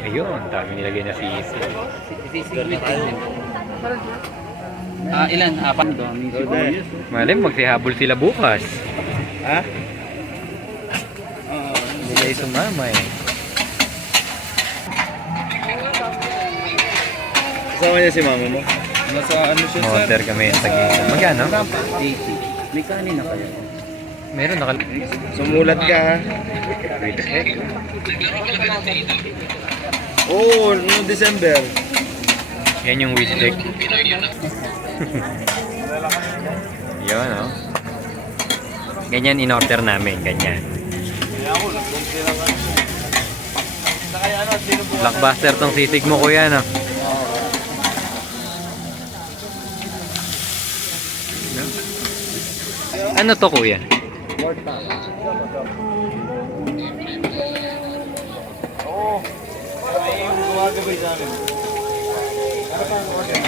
Ayun, dami nilagay na sisig. Ilan? Apat. Daming sibuyas. Malay, magsihabol sila bukas. Ha? Hindi kayo sumama eh. Kasama niya si mama mo? Nasa ano siya, sir? Order kami yung tag-isa. Magkano? 80. May kanin na kaya. Meron nakal... Sumulat ka ha? Wait a sec. Oo, noong December. Yan yung wish deck. Yun, oh. Ganyan in-order namin, ganyan. Blockbuster tong sisig mo, kuya, no? Ano to, kuya? Oo. Ay, yung gumagabay sa amin. Ano pa ang order?